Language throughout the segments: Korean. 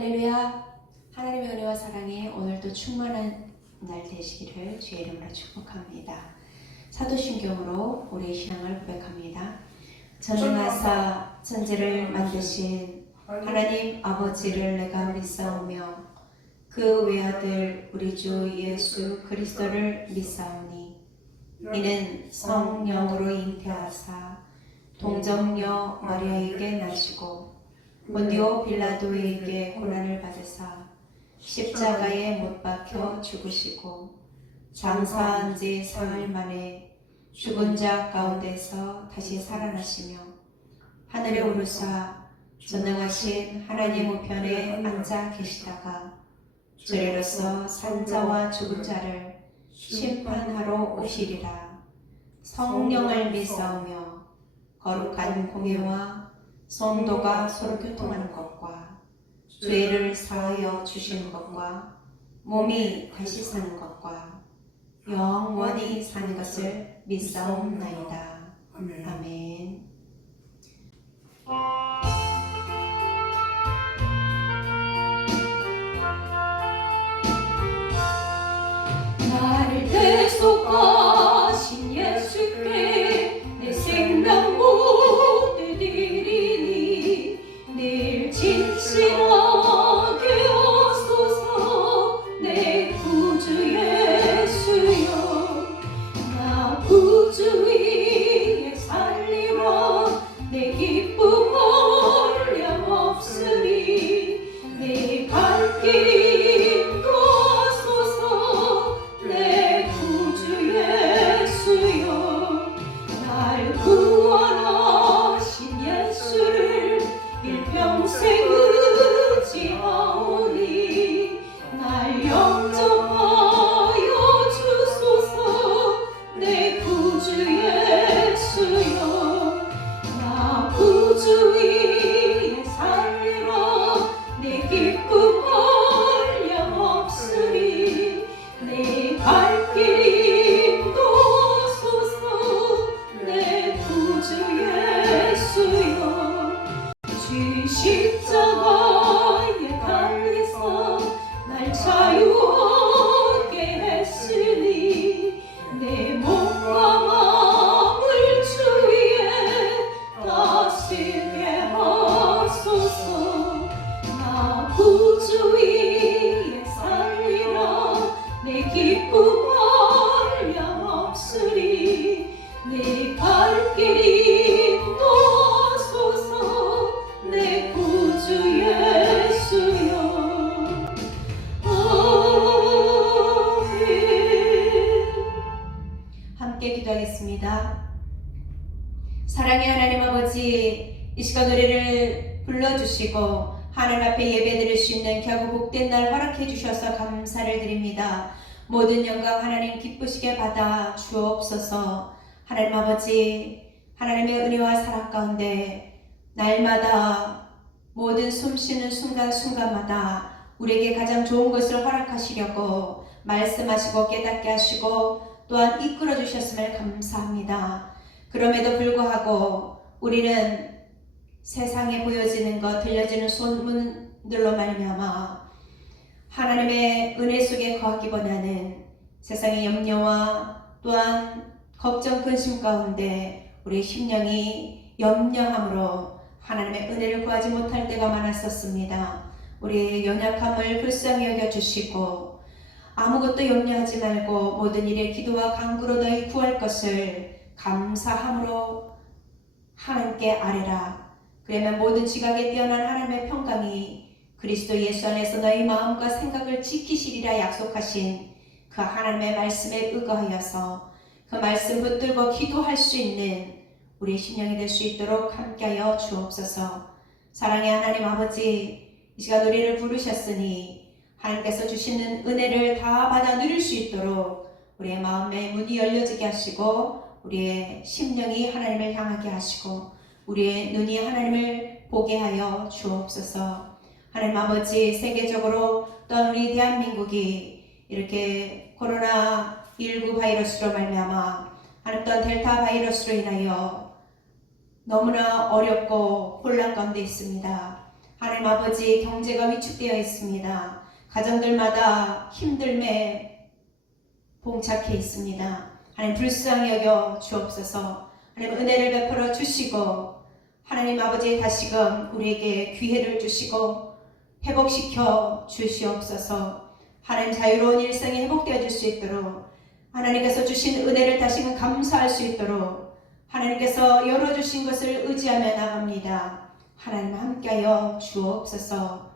할렐루야. 하나님의 은혜와 사랑이 오늘도 충만한 날 되시기를 주의 이름으로 축복합니다. 사도신경으로 우리의 신앙을 고백합니다. 전능하사 천지를 만드신 하나님 아버지를 내가 믿사오며 그 외아들 우리 주 예수 그리스도를 믿사오니 이는 성령으로 잉태하사 동정녀 마리아에게 나시고 본디오 빌라도에게 고난을 받으사 십자가에 못 박혀 죽으시고 장사한 지 사흘 만에 죽은 자 가운데서 다시 살아나시며 하늘에 오르사 전능하신 하나님 우편에 앉아 계시다가 주리로서 산자와 죽은 자를 심판하러 오시리라. 성령을 믿사오며 거룩한 공예와 성도가 서로 교통하는 것과 죄를 사하여 주시는 것과 몸이 다시 사는 것과 영원히 사는 것을 믿사옵나이다. 아멘. 나를 대속하신 예수께 내 생명 모두 드리니 늘 진실하게 하소서. 내 구주 예수여, 나 구주 위에 살리라. 내 기쁨 한량없으리. 내 갈 길이 인도하소서. 내 구주 예수여, 날 구원하신 예수를 일평생 의지하오니 날 영접하여 주소서. 내 구주 예수여, 나 구주 위에 살리라. 내 기쁨 한량없으리. 내 갈 길이 인도하소서. 내 구주 예수여, 주 십자가에 달리사 날 자유하게 했으니 내 몸과 마음을 주 위에 다스리게 하소서. 나 구주 위에 살리라. 내 기쁨 한량없으리. 내 갈 길이 인도하소서. 내 구주 예수여. 아멘. 함께 기도하겠습니다. 사랑의 하나님 아버지, 이 시간 노래를 불러주시고 하나님 앞에 예배드릴 수 있는 겨우 복된 날 허락해 주셔서 감사를 드립니다. 모든 영광 하나님 기쁘시게 받아 주옵소서. 하나님 아버지, 하나님의 은혜와 사랑 가운데 날마다 모든 숨쉬는 순간순간마다 우리에게 가장 좋은 것을 허락하시려고 말씀하시고 깨닫게 하시고 또한 이끌어 주셨음을 감사합니다. 그럼에도 불구하고 우리는 세상에 보여지는 것, 들려지는 소문들로 말미암아 하나님의 은혜 속에 거하기보다는 세상의 염려와 또한 걱정, 근심 가운데 우리의 심령이 염려함으로 하나님의 은혜를 구하지 못할 때가 많았었습니다. 우리의 연약함을 불쌍히 여겨주시고 아무것도 염려하지 말고 모든 일에 기도와 간구로 너희 구할 것을 감사함으로 하나님께 아뢰라. 그러면 모든 지각에 뛰어난 하나님의 평강이 그리스도 예수 안에서 너희 마음과 생각을 지키시리라 약속하신 그 하나님의 말씀에 의거하여서 그 말씀 붙들고 기도할 수 있는 우리의 심령이 될 수 있도록 함께하여 주옵소서. 사랑의 하나님 아버지, 이 시간 우리를 부르셨으니 하나님께서 주시는 은혜를 다 받아 누릴 수 있도록 우리의 마음의 문이 열려지게 하시고 우리의 심령이 하나님을 향하게 하시고 우리의 눈이 하나님을 보게 하여 주옵소서. 하나님 아버지, 세계적으로 또한 우리 대한민국이 이렇게 코로나19 바이러스로 말미암아 하나님 또한 델타 바이러스로 인하여 너무나 어렵고 혼란 가운데 있습니다. 하나님 아버지, 경제가 위축되어 있습니다. 가정들마다 힘듦에 봉착해 있습니다. 하나님 불쌍히 여겨 주옵소서. 하나님 은혜를 베풀어 주시고 하나님 아버지 다시금 우리에게 기회를 주시고 회복시켜 주시옵소서. 하나님 자유로운 일상이 회복되어질 수 있도록 하나님께서 주신 은혜를 다시금 감사할 수 있도록 하나님께서 열어주신 것을 의지하며 나갑니다. 하나님 함께하여 주옵소서.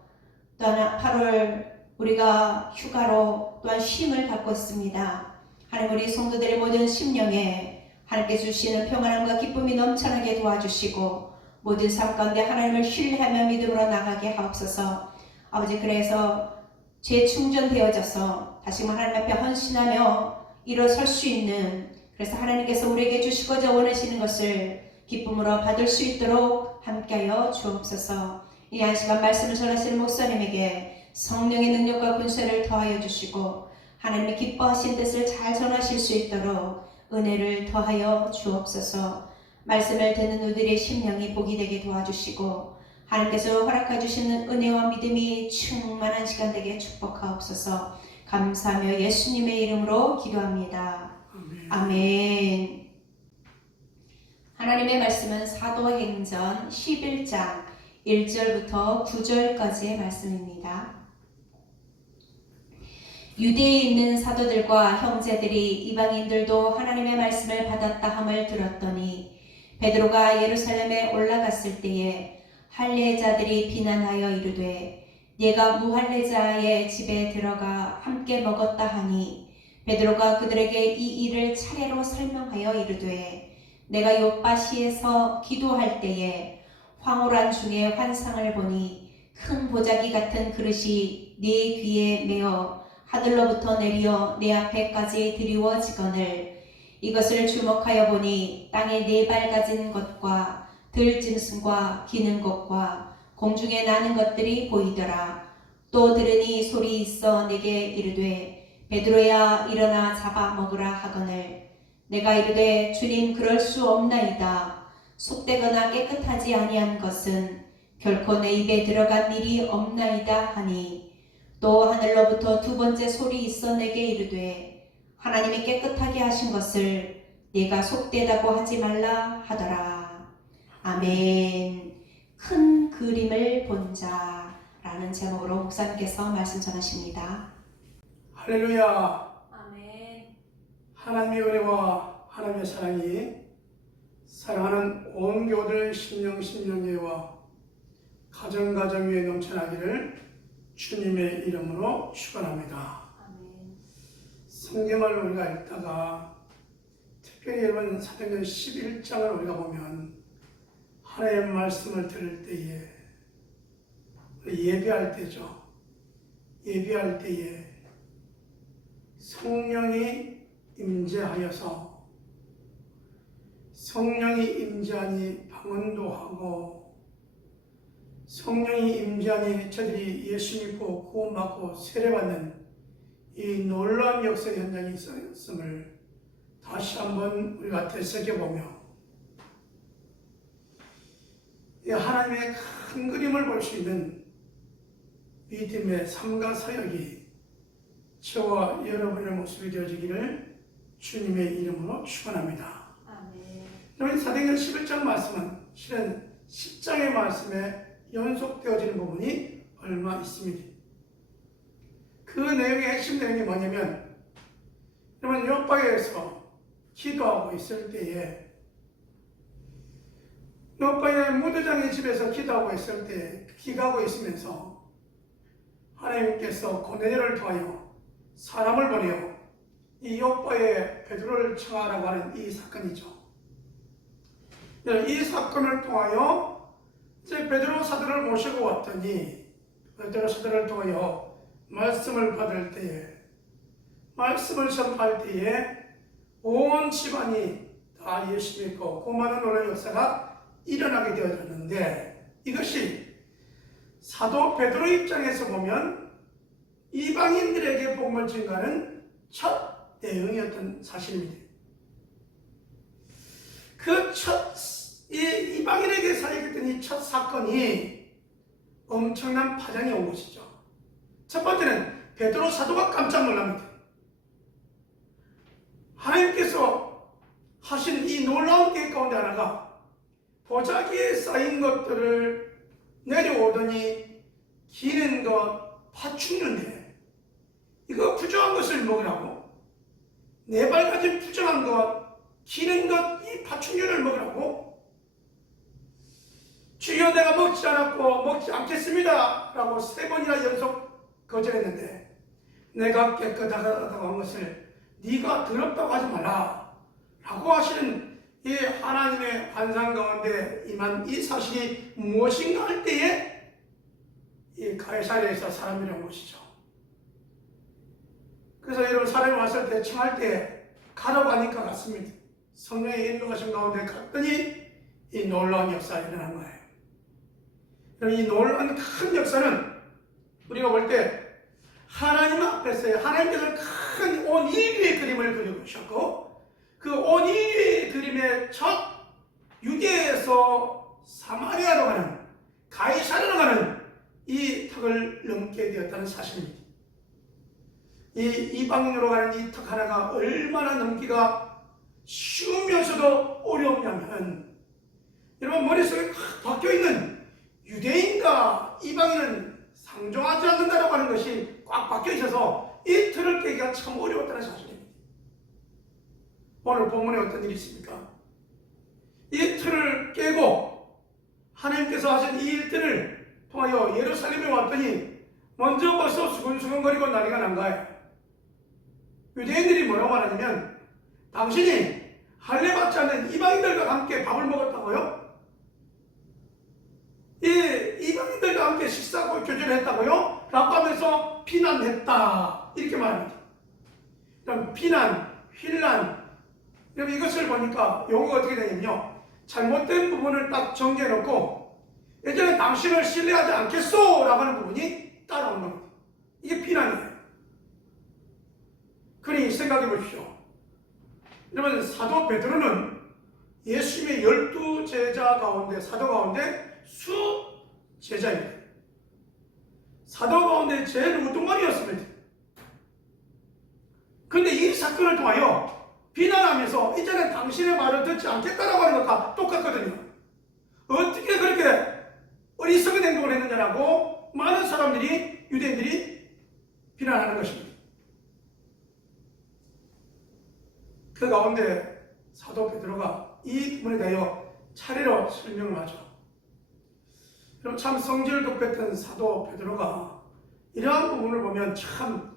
또한 8월 우리가 휴가로 또한 쉼을 갖고 있습니다. 하나님 우리 성도들의 모든 심령에 하나님께 주시는 평안함과 기쁨이 넘쳐나게 도와주시고 모든 삶 가운데 하나님을 신뢰하며 믿음으로 나가게 하옵소서. 아버지, 그래서 재충전되어져서 다시 하나님 앞에 헌신하며 일어설 수 있는, 그래서 하나님께서 우리에게 주시고자 원하시는 것을 기쁨으로 받을 수 있도록 함께하여 주옵소서. 이 한 시간 말씀을 전하시는 목사님에게 성령의 능력과 권세를 더하여 주시고 하나님의 기뻐하신 뜻을 잘 전하실 수 있도록 은혜를 더하여 주옵소서. 말씀을 듣는 우리들의 심령이 복이 되게 도와주시고 하나님께서 허락해 주시는 은혜와 믿음이 충만한 시간 되게 축복하옵소서. 감사하며 예수님의 이름으로 기도합니다. 아멘. 하나님의 말씀은 사도행전 11장 1절부터 9절까지의 말씀입니다. 유대에 있는 사도들과 형제들이 이방인들도 하나님의 말씀을 받았다 함을 들었더니 베드로가 예루살렘에 올라갔을 때에 할례자들이 비난하여 이르되 네가 무할례자의 집에 들어가 함께 먹었다 하니 베드로가 그들에게 이 일을 차례로 설명하여 이르되 내가 요빠시에서 기도할 때에 황홀한 중에 환상을 보니 큰 보자기 같은 그릇이 네 귀에 매어 하늘로부터 내려 내 앞에까지 드리워지거늘 이것을 주목하여 보니 땅에 4발 가진 것과 들짐승과 기는 것과 공중에 나는 것들이 보이더라. 또 들으니 소리 있어 내게 이르되 베드로야 일어나 잡아 먹으라 하거늘 내가 이르되 주님 그럴 수 없나이다. 속되거나 깨끗하지 아니한 것은 결코 내 입에 들어간 일이 없나이다 하니 또 하늘로부터 2번째 소리 있어 내게 이르되 하나님이 깨끗하게 하신 것을 네가 속되다고 하지 말라 하더라. 아멘. 큰 그림을 본 자라는 제목으로 목사님께서 말씀 전하십니다. 할렐루야. 아멘. 하나님의 은혜와 하나님의 사랑이 사랑하는 온 교들 심령예와 가정 위에 넘쳐나기를 주님의 이름으로 축원합니다. 아멘. 성경을 우리가 읽다가 특별히 여러분 사도행전 11장을 우리가 보면 하나님의 말씀을 들을 때에 예배할 때죠. 예배할 때에 성령이 임재하여서 성령이 임재하니 방언도 하고 성령이 임재하니 저들이 예수 믿고 구원받고 세례받는 이 놀라운 역사 현장이 있었음을 다시 한번 우리가 되새겨보며 이 하나님의 큰 그림을 볼 수 있는 믿음의 삶과 사역이 저와 여러분의 모습이 되어지기를 주님의 이름으로 축원합니다. 아멘. 사도행전 11장 말씀은 실은 10장의 말씀에 연속되어지는 부분이 얼마 있습니다. 그 내용의 핵심 내용이 뭐냐면 여러분 요바에서 기도하고 있을 때에 요바의 무도장의 집에서 기도하고 있을 때 기도하고 있으면서 하나님께서 고넬료를 통하여 사람을 보내어 이 요바의 베드로를 청하라고 하는 이 사건이죠. 이 사건을 통하여 이제 베드로 사도를 모시고 왔더니 베드로 사도를 통하여 말씀을 받을 때에 말씀을 전파할 때에 온 집안이 다 예수 믿고 그 많은 놀라운 역사가 일어나게 되어졌는데 이것이 사도 베드로 입장에서 보면 이방인들에게 복음을 전가하는 첫 내용이었던 사실입니다. 그 첫 이방인에게 사역했던 이 첫 사건이 엄청난 파장이 온 것이죠. 첫 번째는 베드로 사도가 깜짝 놀랍니다. 하나님께서 하신 이 놀라운 계획 가운데 하나가 보자기에 쌓인 것들을 내려오더니 기는 것, 파충류인데 이거 부정한 것을 먹으라고, 네 발 가진 부정한 것, 기는 것, 이 파충류를 먹으라고, 주여 내가 먹지 않았고 먹지 않겠습니다 라고 3번이나 연속 거절했는데, 내가 깨끗하다고 한 것을 네가 더럽다고 하지 말라 라고 하시는 이 하나님의 환상 가운데 임한 이 사실이 무엇인가 할 때에 이 가이사랴에서 사람들이 온 것이죠. 그래서 여러분, 사람이 왔을 때 청할 때 가라고 하니까 갔습니다. 성령의 인도하신 가운데 갔더니 이 놀라운 역사가 일어난 거예요. 이 놀라운 큰 역사는 우리가 볼 때 하나님 앞에서 하나님께서 큰 온이의 그림을 그려주셨고, 그 온이의 그림의 첫 유대에서 사마리아로 가는, 가이사랴로 가는 이 턱을 넘게 되었다는 사실입니다. 이 이방인으로 가는 이 턱 하나가 얼마나 넘기가 쉬우면서도 어려우냐면, 여러분 머릿속에 확 박혀있는 유대인과 이방인은 상종하지 않는다라고 하는 것이 꽉 박혀 있어서 이 틀을 깨기가 참 어려웠다는 사실입니다. 오늘 본문에 어떤 일이 있습니까? 이 틀을 깨고 하나님께서 하신 이 일들을 통하여 예루살렘에 왔더니 먼저 벌써 수근수근거리고 난리가 난 거예요. 유대인들이 뭐라고 하냐면, 당신이 할례받지 않는 이방인들과 함께 밥을 먹었다고요? 이방인들과 함께 식사하고 교제를 했다고요? 라고 하면서 비난했다, 이렇게 말합니다. 그럼 비난, 휠란, 이것을 보니까 용어가 어떻게 되냐면요, 잘못된 부분을 딱 정리해놓고 예전에 당신을 신뢰하지 않겠소 라고 하는 부분이 따라오는 겁니다. 이게 비난이에요. 그러니 생각해 보십시오. 여러분, 사도 베드로는 예수님의 12제자 가운데, 사도 가운데 수제자입니다. 사도 가운데 제일 우두머리였습니다. 그런데 이 사건을 통하여 비난하면서 이제는 당신의 말을 듣지 않겠다라고 하는 것과 똑같거든요. 어떻게 그렇게 어리석은 행동을 했느냐라고 많은 사람들이, 유대인들이 비난하는 것입니다. 그 가운데 사도 베드로가 이 부분에 대하여 차례로 설명을 하죠. 그럼 참 성질을 돋구했던 사도 베드로가 이러한 부분을 보면 참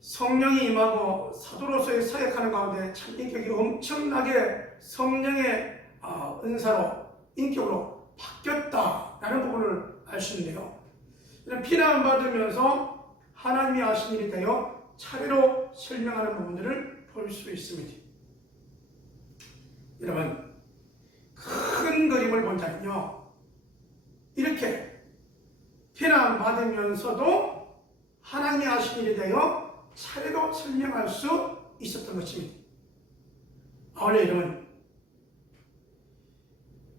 성령이 임하고 사도로서의 사역하는 가운데 참 인격이 엄청나게 성령의 은사로, 인격으로 바뀌었다라는 부분을 알 수 있는데요. 비난받으면서 하나님이 하신 일이 되어 차례로 설명하는 부분들을 볼 수 있습니다. 여러분, 큰 그림을 본다면요, 이렇게 비난받으면서도 하나님이 하신 일에 대하여 차례로 설명할 수 있었던 것입니다. 원래 여러분,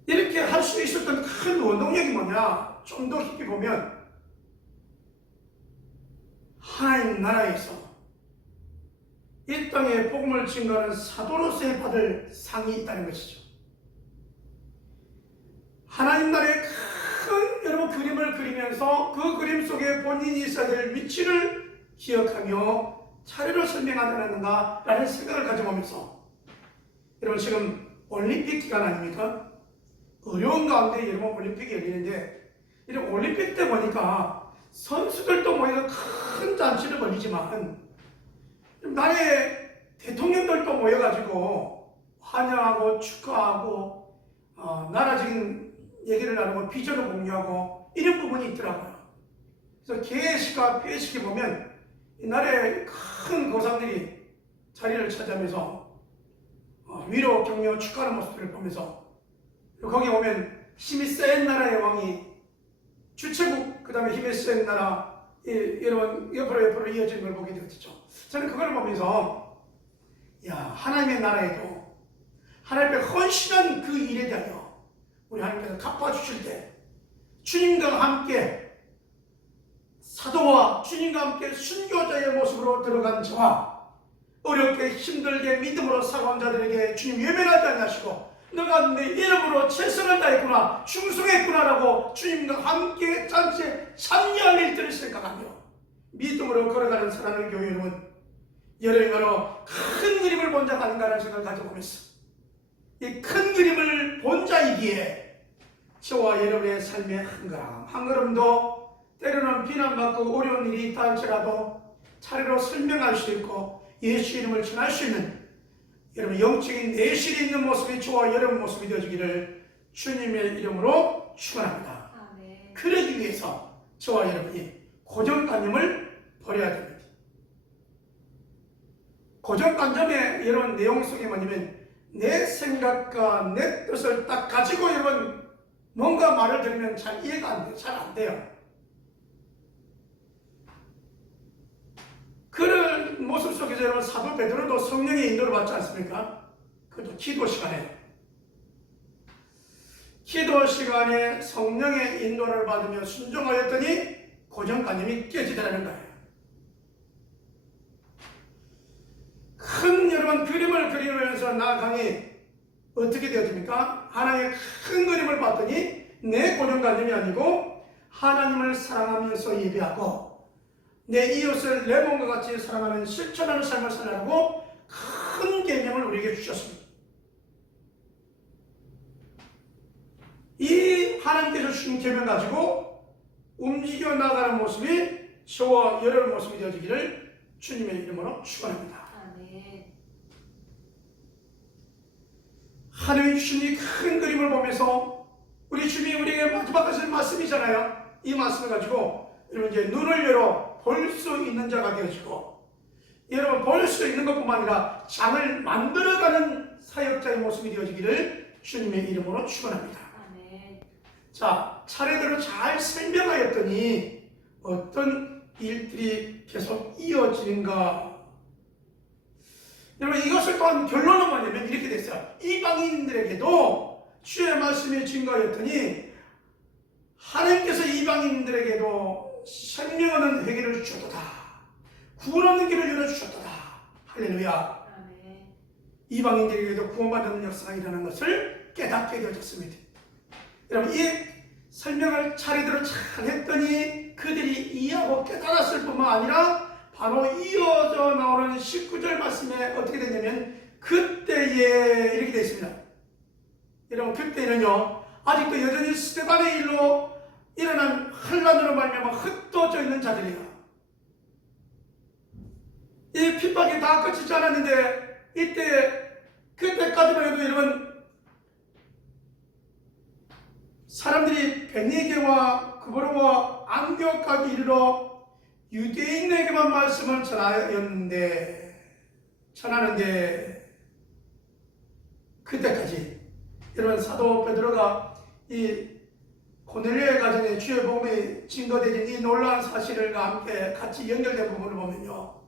이렇게 할 수 있었던 큰 원동력이 뭐냐? 좀 더 깊이 보면 하나님 나라에서 이 땅에 복음을 증거하는 사도로서의 받을 상이 있다는 것이죠. 하나님 나라의 큰 여러분 그림을 그리면서 그 그림 속에 본인이 있어야 될 위치를 기억하며 차례로 설명하는가라는 생각을 가져보면서, 여러분 지금 올림픽 기간 아닙니까? 어려운 가운데 여러분 올림픽이 열리는데, 이런 올림픽 때 보니까 선수들도 모여서 큰 잔치를 벌이지만 나라의 대통령들도 모여가지고 환영하고 축하하고 나라적인 얘기를 나누고 비전을 공유하고 이런 부분이 있더라고요. 그래서 개회식과 폐회식에 보면 이 나라의 큰 거상들이 자리를 차지하면서 위로 격려 축하하는 모습들을 보면서, 거기 보면 힘이 센 나라의 왕이 주체국, 그 다음에 힘이 센 나라, 이런 옆으로 이어지는 걸 보게 되었죠. 저는 그걸 보면서, 야, 하나님의 나라에도 하나님의 헌신한 그 일에 대하여 우리 하나님께서 갚아주실 때 주님과 함께 사도와 주님과 함께 순교자의 모습으로 들어간 저와 어렵게 힘들게 믿음으로 살아온 자들에게 주님 외면하지 않으시고 너가 내 이름으로 최선을 다했구나 충성했구나라고 주님과 함께 잔치에 참여할 일들을 생각하며 믿음으로 걸어가는 사랑하는 교회 여러분, 여러분이 바로 큰 그림을 본 자가 아닌가라는 생각을 가져보면서 이 큰 그림을 본 자이기에 저와 여러분의 삶의 한 걸음 한 걸음도 때로는 비난받고 어려운 일이 있다 할지라도 차례로 설명할 수 있고 예수 이름을 전할 수 있는 여러분 영적인 내실이 있는 모습이 저와 여러분 모습이 되어지기를 주님의 이름으로 축원합니다. 아멘. 그러기 위해서 저와 여러분이 고정관념을 버려야 됩니다. 고정관념의 여러분 내용 속에 뭐냐면 내 생각과 내 뜻을 딱 가지고 여러분 뭔가 말을 들으면 잘 이해가 안 돼요. 잘 안 돼요. 그런 모습 속에서 여러분 사도 베드로도 성령의 인도를 받지 않습니까? 그것도 기도 시간에 성령의 인도를 받으며 순종하였더니 고정관념이 깨지더라는 거예요. 큰 여러분 그림을 그리면서 나아가니 어떻게 되어집니까? 하나님의 큰 그림을 봤더니 내 고정관념이 아니고 하나님을 사랑하면서 예배하고 내 이웃을 내 몸과 같이 사랑하는 실천하는 삶을 살라고 큰 계명을 우리에게 주셨습니다. 이 하나님께서 주신 계명 가지고 움직여 나가는 모습이 저와 여러분 모습이 되어지기를 주님의 이름으로 축원합니다. 아멘. 하나님이 주신 이 큰 그림을 보면서 우리 주님이 우리에게 마지막 하신 말씀이잖아요. 이 말씀을 가지고 여러분 이제 눈을 열어 볼 수 있는 자가 되어지고 여러분 볼 수 있는 것뿐만 아니라 장을 만들어가는 사역자의 모습이 되어지기를 주님의 이름으로 축원합니다. 아멘. 자, 차례대로 잘 설명하였더니 어떤 일들이 계속 이어지는가? 여러분 이것을 또한 결론은 뭐냐면 이렇게 됐어요. 이방인들에게도 주의 말씀이 증거하였더니 하나님께서 이방인들에게도 생명 얻는 회개를 주셨도다. 구원 얻는 길을 열어주셨도다. 할렐루야. 아멘. 이방인들에게도 구원받는 역사가 일어나는 것을 깨닫게 되어졌습니다. 여러분 이 설명을 차례대로 잘 했더니 그들이 이해하고 깨달았을 뿐만 아니라 바로 이어져 나오는 19절 말씀에 어떻게 되냐면 그때에 이렇게 되어 있습니다. 여러분 그때는요 아직도 여전히 스데반의 일로 일어난 환난으로 말미암아 흩어져 있는 자들이야. 이 핍박이 다 끝이지 않았는데 그때까지만 해도 여러분 사람들이 베니게와 그보로와 안디옥까지 이르러 유대인에게만 말씀을 전하는데 그때까지 여러분 사도 베드로가 이 고넬료의 가정에 주의 복음이 증거되는 이 놀라운 사실과 함께 같이 연결된 부분을 보면요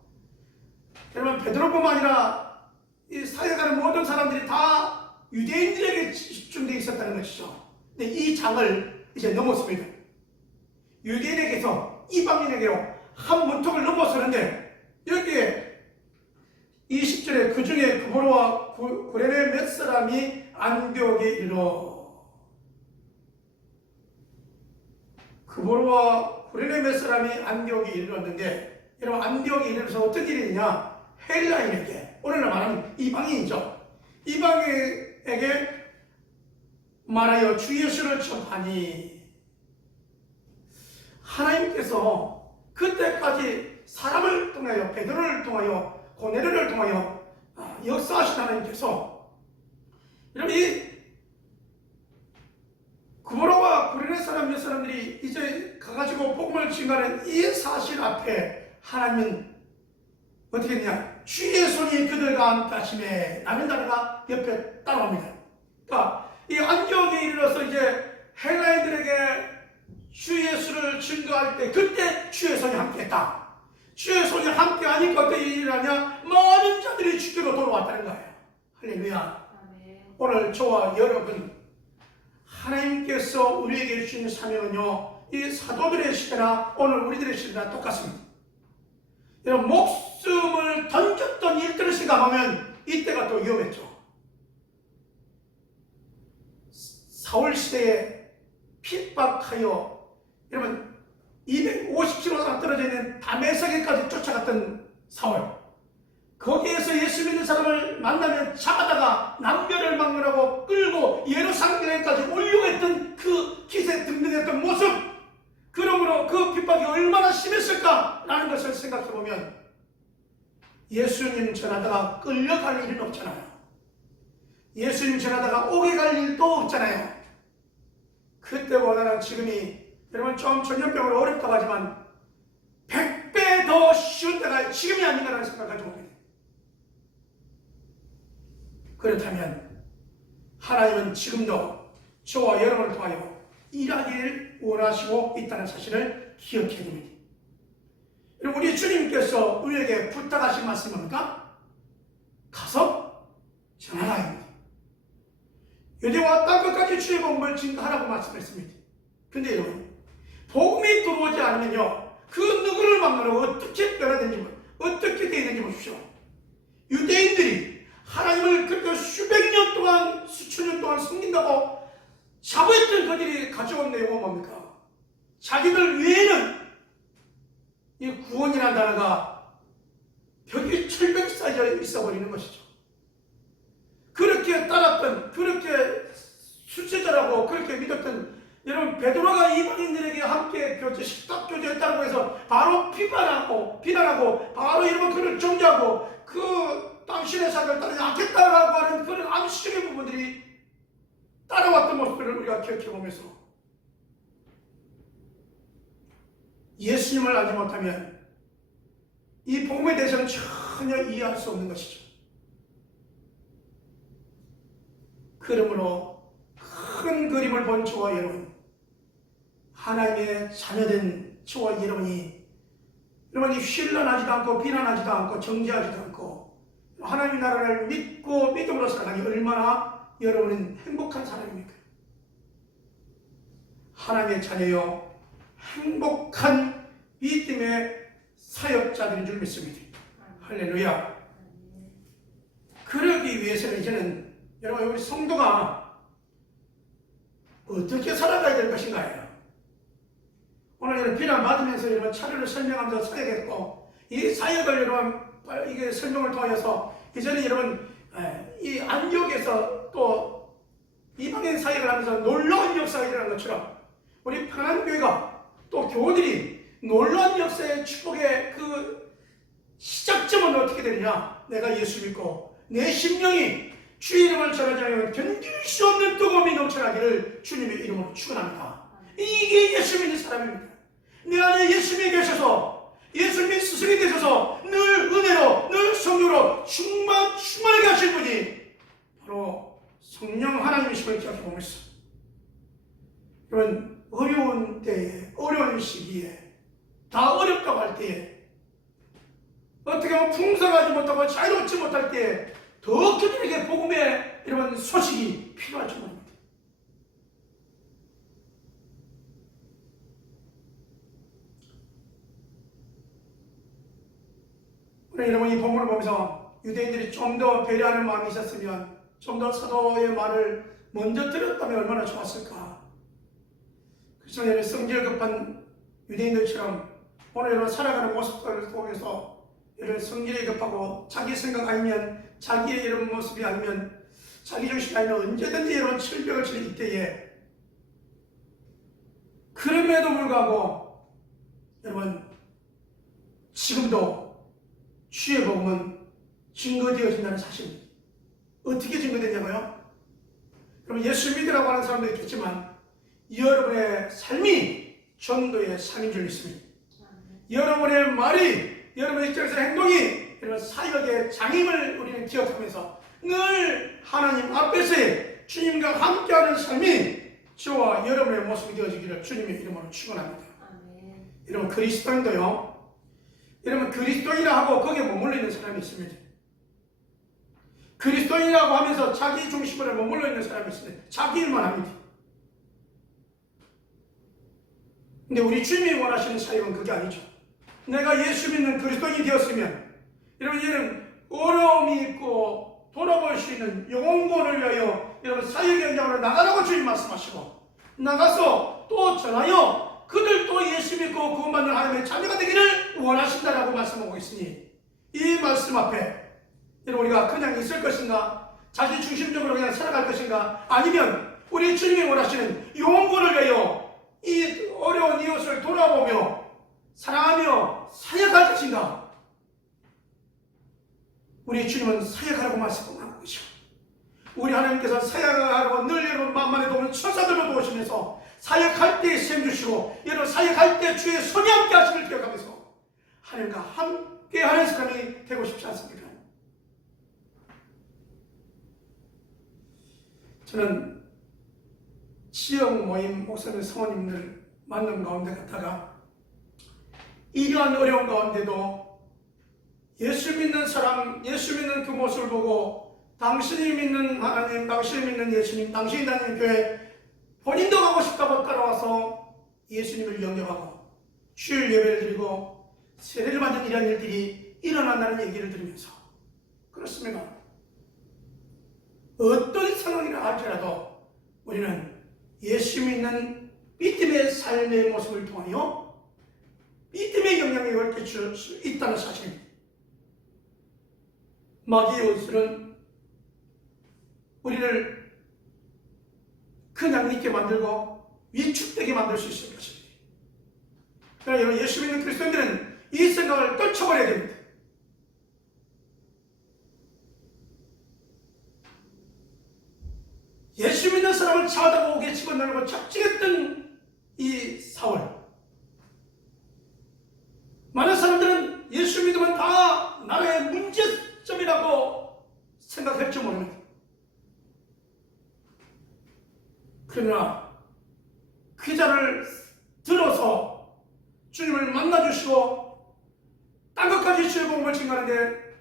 여러분 베드로뿐만 아니라 이 사역하는 모든 사람들이 다 유대인들에게 집중되어 있었다는 것이죠. 근데 이 장을 이제 넘었습니다. 유대인에게서 이방인에게로 한 문턱을 넘어서는데 여기에 20절에 그 중에 그보로와 구레네 몇 사람이 안디옥에 이르러 그보로와 구레네 몇 사람이 안디옥에 이르렀는데 여러분 안디옥에 이르러서 어떤 일이 있냐 헬라인에게 오늘날 말하는 이방인이죠. 이방인에게 말하여 주 예수를 전하니 하나님께서 그때까지 사람을 통하여 베드로를 통하여 고넬료를 통하여 역사하신 하나님께서 여러분 이 그보로와 구레네 사람 몇 사람들이 이제 가가지고 복음을 증거하는 이 사실 앞에 하나님은 어떻게 했냐 주의 손이 그들과 함께 하심에 나는 자가 옆에 따라옵니다. 그러니까 이 안디옥에 이르러서 이제 헬라인들에게 주 예수를 증거할 때 그때 주의 손이 함께했다. 주의 손이 함께하니까 어떤 일이 일어나냐 많은 자들이 주께로 돌아왔다는 거예요. 할렐루야. 아멘. 오늘 저와 여러분 하나님께서 우리에게 주신 사명은요, 이 사도들의 시대나 오늘 우리들의 시대나 똑같습니다. 여러분, 목숨을 던졌던 일들을 생각하면 이때가 또 위험했죠. 사울 시대에 핍박하여 여러분 250km 떨어져 있는 다메섹에까지 쫓아갔던 사울, 거기에서 예수 믿는 사람을 만나면 잡아다가 남별을 막론하고 끌고 예루살렘까지 올려고 했던 그 기세 등등했던 모습, 그러므로 그 핍박이 얼마나 심했을까라는 것을 생각해보면 예수님 전하다가 끌려갈 일은 없잖아요. 예수님 전하다가 오게 갈 일도 없잖아요. 그때보다는 지금이 여러분 좀 전염병으로 어렵다고 하지만 100배 더 쉬운 때가 지금이 아닌가라는 생각을 가지고 오게 됩니다. 그렇다면 하나님은 지금도 저와 여러분을 통하여 일하기를 원하시고 있다는 사실을 기억해야 됩니다. 우리 주님께서 우리에게 부탁하신 말씀이 뭡니까? 가서 전하라입니다. 유대와 땅끝까지 주의 복음을 증거하라고 말씀했습니다. 근데 여러분, 복음이 들어오지 않으면요, 그 누구를 만나고 어떻게 변화되는지, 어떻게 되어 있는지 보십시오. 유대인들이 하나님을 그렇게 수백 년 동안, 수천 년 동안 섬긴다고 자부했던 그들이 가져온 내용은 뭡니까? 자기들 외에는 이 구원이라는 단어가 벽이 철벽 쌓여 있어버리는 것이죠. 그렇게 따랐던, 그렇게 수제자라고 그렇게 믿었던 여러분, 베드로가 이방인들에게 함께 식탁 교제했다고 해서 바로 비난하고 바로 여러분 그를 정죄하고 그 당신의 사역을 따르지 않겠다라고 하는 그런 암시적인 부분들이 따라왔던 모습들을 우리가 기억해보면서 예수님을 알지 못하면 이 복음에 대해서는 전혀 이해할 수 없는 것이죠. 그러므로 큰 그림을 본 저와 여러분, 하나님의 자녀된 저와 여러분이 휘둘러나지도 않고 비난하지도 않고 정죄하지도 않고 하나님의 나라를 믿고 믿음으로 살아가니 얼마나 여러분은 행복한 사람입니까? 하나님의 자녀요, 행복한 믿음의 사역자들인 줄 믿습니다. 할렐루야. 그러기 위해서는 이제는 여러분, 우리 성도가 어떻게 살아가야 될 것인가요? 오늘 여러분 비난받으면서 여러분 차례를 설명하면서 사역했고, 이 사역을 여러분 이게 설명을 통하여서 이제는 여러분 이 안디옥에서 또 이방인 사역을 하면서 놀라운 역사가 일어난 것처럼 우리 평안교회가 또 교우들이 놀라운 역사의 축복의 그 시작점은 어떻게 되느냐? 내가 예수 믿고 내 심령이 주의 이름을 전하지 않으면 견딜 수 없는 뜨거움이 넘쳐나기를 주님의 이름으로 축원합니다. 이게 예수 믿는 사람입니다. 내 안에 예수님이 계셔서 예수님이 스승이 되셔서 늘 은혜로 늘 성령으로 충만하게 하실 분이 바로 성령 하나님이심을 기억해보면서 여러분, 어려운 때에, 어려운 시기에, 다 어렵다고 할 때에, 어떻게 보면 풍성하지 못하고 자유롭지 못할 때에 더 그들에게 복음의 이런 소식이 필요할 줄 모릅니다. 우리 여러분, 이 본문을 보면서 유대인들이 좀 더 배려하는 마음이 있었으면, 좀 더 사도의 말을 먼저 들었다면 얼마나 좋았을까. 그래서 여러분, 성질 급한 유대인들처럼 오늘 여러분 살아가는 모습들을 통해서 여러분 성질이 급하고 자기 생각 아니면 자기의 이런 모습이 아니면 자기 중심이 아니면 언제든지 여러분 철벽을 치는 이때에, 그럼에도 불구하고 여러분 지금도 주의 복음은 증거되어진다는 사실입니다. 어떻게 증거되냐고요? 여러분 예수 믿으라고 하는 사람도 있겠지만 여러분의 삶이 전도의 삶인 줄 믿습니다. 여러분의 말이, 여러분의 입장에서 행동이 여러분 사역의 장임을 우리는 기억하면서 늘 하나님 앞에서의 주님과 함께하는 삶이 저와 여러분의 모습이 되어지기를 주님의 이름으로 축원합니다. 여러분 그리스도인도요, 여러분 그리스도인이라 하고 거기에 머물러 있는 사람이 있습니다. 그리스도인이라고 하면서 자기 중심으로 머물러 있는 사람이 있습니다. 자기 일만 합니다. 근데 우리 주님이 원하시는 사역은 그게 아니죠. 내가 예수 믿는 그리스도인이 되었으면 여러분 이제는 어려움이 있고 돌아볼 수 있는 영혼권을 위하여 여러분 사역 현장으로 나가라고 주님 말씀하시고 나가서 또 전하여 그들 또 예수 믿고 구원받는 하나님의 자녀가 되기를 원하신다라고 말씀하고 있으니 이 말씀 앞에 여러분 우리가 그냥 있을 것인가 자기 중심적으로 그냥 살아갈 것인가 아니면 우리 주님이 원하시는 영혼권을 위하여 이 어려운 이웃을 돌아보며 사랑하며 사역할 것인가. 우리 주님은 사역하라고 말씀하고 계시고 우리 하나님께서 사역하라고 늘 여러분 만만에 도우는 천사들로 도우시면서 사역할 때 셈 주시고 여러분 사역할 때 주의 손이 함께 하시길 기억하면서 하나님과 함께 하는 사람이 되고 싶지 않습니까? 저는 지역 모임 목사님 성원님들 만남 가운데 갔다가 이러한 어려운 가운데도 예수 믿는 사람, 예수 믿는 그 모습을 보고 당신이 믿는 하나님, 당신이 믿는 예수님, 당신이 다니는 교회 본인도 가고 싶다고 따라와서 예수님을 영접하고 주일 예배를 드리고 세례를 받는 이러한 일들이 일어난다는 얘기를 들으면서 그렇습니다. 어떤 상황이라 할지라도 우리는 예수 믿는 믿음의 삶의 모습을 통하여 믿음의 영향력을 끼칠 수 있다는 사실입니다. 마귀의 원수는 우리를 그냥 있게 만들고 위축되게 만들 수 있을 것입니다. 그러나 여러분 예수 믿는 그리스도인들은 이 생각을 떨쳐버려야 됩니다. 예수 믿는 사람을 차다가 오게 집어넣으려고 작정했던 이 사울. 많은 사람들은 예수 믿으면 다 나라의 문제점이라고 생각할지 모릅니다. 그러나 그 자를 들어서 주님을 만나주시고 딴 것까지 주의 복음을 증가하는데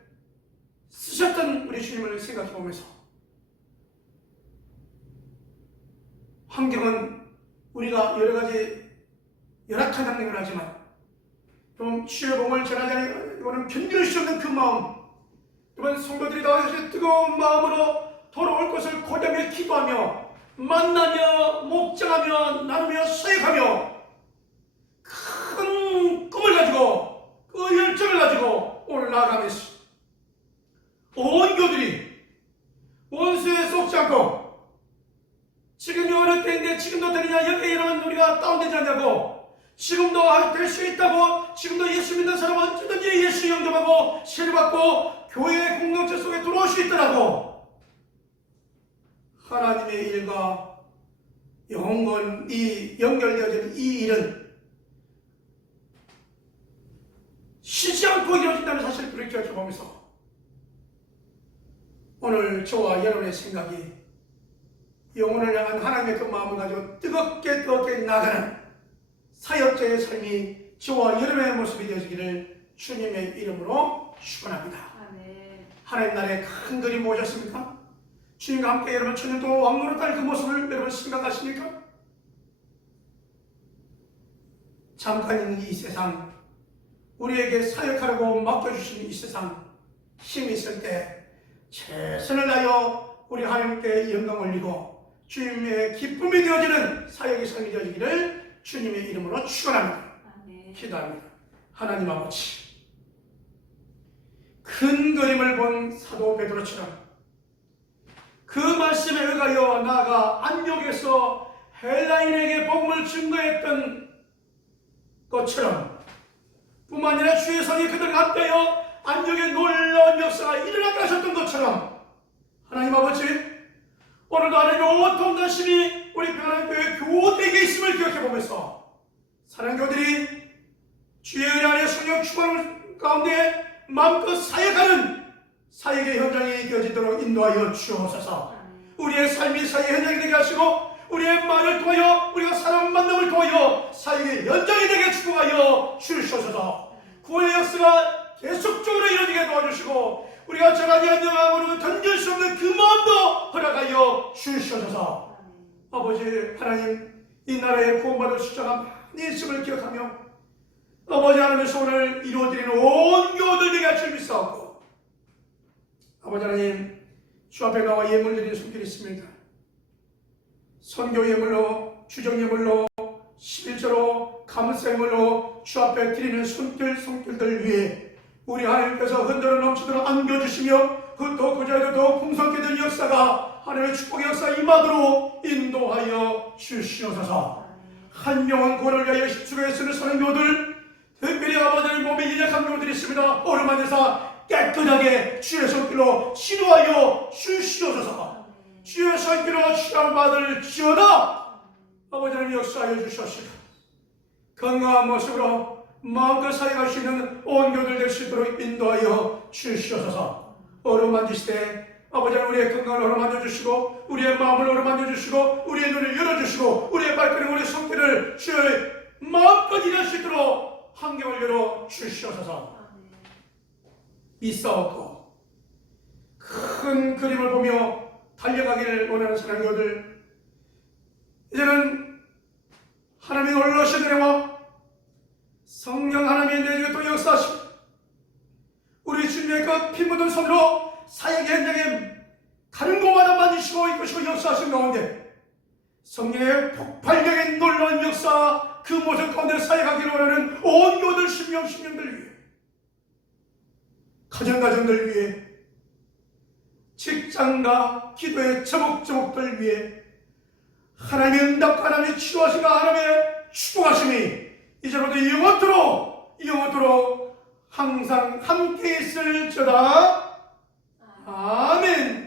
쓰셨던 우리 주님을 생각해보면서 환경은 우리가 여러가지 열악한 환경을 하지만 좀 주의 복음을 전하자니 이거는 견딜 수 없는 그 마음, 이번 성도들이 나와서 뜨거운 마음으로 돌아올 것을 고대하며 기도하며 만나며 목장하며 나누며 사역하며 큰 꿈을 가지고 그 열정을 가지고 오늘 나아가면서 온 교들이 원수에 속지 않고 지금이 어느 때인데 지금도 되느냐 여기에 이러면 우리가 다운되지 않냐고 지금도 될 수 있다고 지금도 예수 믿는 사람은 언제든지 예수 영접하고 세례받고 교회의 공동체 속에 들어올 수 있더라고. 하나님의 일과 영원히 연결되어진 이 일은 쉬지 않고 이루어진다는 사실을 그렇게 보면서 오늘 저와 여러분의 생각이 영혼을 향한 하나님의 그 마음을 가지고 뜨겁게 나가는 사역자의 삶이 저와 여러분의 모습이 되어지기를 주님의 이름으로 축원합니다. 아멘. 하나님 나라의 큰 그림 보셨습니까? 주님과 함께 여러분 천년동안 왕노릇할 그 모습을 여러분 생각하십니까? 잠깐 있는 이 세상, 우리에게 사역하라고 맡겨주신 이 세상, 힘이 있을 때 최선을 다하여 우리 하나님께 영광 올리고 주님의 기쁨이 되어지는 사역의 삶이 되어지기를 주님의 이름으로 축원합니다. 기도합니다. 하나님 아버지, 큰 그림을 본 사도 베드로처럼 그 말씀에 의하여 나아가 안디옥에서 헬라인에게 복음을 증거했던 것처럼 뿐만 아니라 주의 성이 그들을 합대하여 안디옥의 놀라운 역사가 일어나게 하셨던 것처럼 하나님 아버지, 오늘도 하나님의 온통 관심이 우리 변화교회 교우들에게 있음을 기억해보면서 사랑하는 교우들이 주의 은혜 안에 성령 충만을 가운데 마음껏 사역하는 사역의 현장이 되어지도록 인도하여 주옵소서. 우리의 삶이 사역의 현장이 되게 하시고 우리의 말을 통하여 우리가 사람 만남을 통하여 사역의 현장이 되게 축복하여 주시옵소서. 구원의 역사가 계속적으로 이루어지게 도와주시고 우리가 전하지 않는 마음으로 던질 수 없는 그 마음도 허락하여 주시옵소서. 아버지 하나님, 이 나라에 구원받을 숫자가 네 있음을 기억하며 아버지 하나님의 소원을 이루어드리는 온 교우들 되게 하실 믿사옵고 아버지 하나님 주 앞에 나와 예물 드리는 손길이 있습니다. 선교 예물로 주정 예물로 11조로 감사 예물로 주 앞에 드리는 손길들 위해 우리 하나님께서 흔들어 넘치도록 안겨주시며 또 그자에도 더욱 풍성케 된 역사가 하나님의 축복의 역사 임하도록 인도하여 주시옵소서. 한 영혼 구원을 위하여 십수가 애쓰는 선교들 특별히 아버지의 몸에 연약한 교우들이 있습니다. 오르만 데서 깨끗하게 주의 손길로 치료하여 주시옵소서. 주의 손길로 치료받을 지어다 아버지 하나님 역사하여 주시옵시고 건강한 모습으로 마음껏 살아갈 수 있는 온 교우들 될 수 있도록 인도하여 주시옵소서. 어루만질 때 아버지 하나님 우리의 건강을 어루만져 주시고 우리의 마음을 어루만져 주시고 우리의 눈을 열어주시고 우리의 발걸음 우리의 손길을 주의 마음껏 일할 수 있도록 환경을 열어 주시옵소서. 있사옵고 큰 그림을 보며 달려가기를 원하는 사랑하는 교우들 이제는 하나님의 놀라신 은혜와 성령 하나님의 내주에 또 역사하시고 우리 주님의 그 피 묻은 손으로 사역의 현장에 가는 곳마다 만지시고 이끄시고 역사하신 가운데 성령의 폭발력의 놀라운 역사 그 모습 가운데 사역하기를 원하는 온 교우들 신명들 위해 가정들 위해 직장과 기도의 제목들 위해 하나님의 응답과 하나님의 치유하시가 하나님의 축복하심이 이제부터 영원토록 항상 함께 있을지어다. 아멘.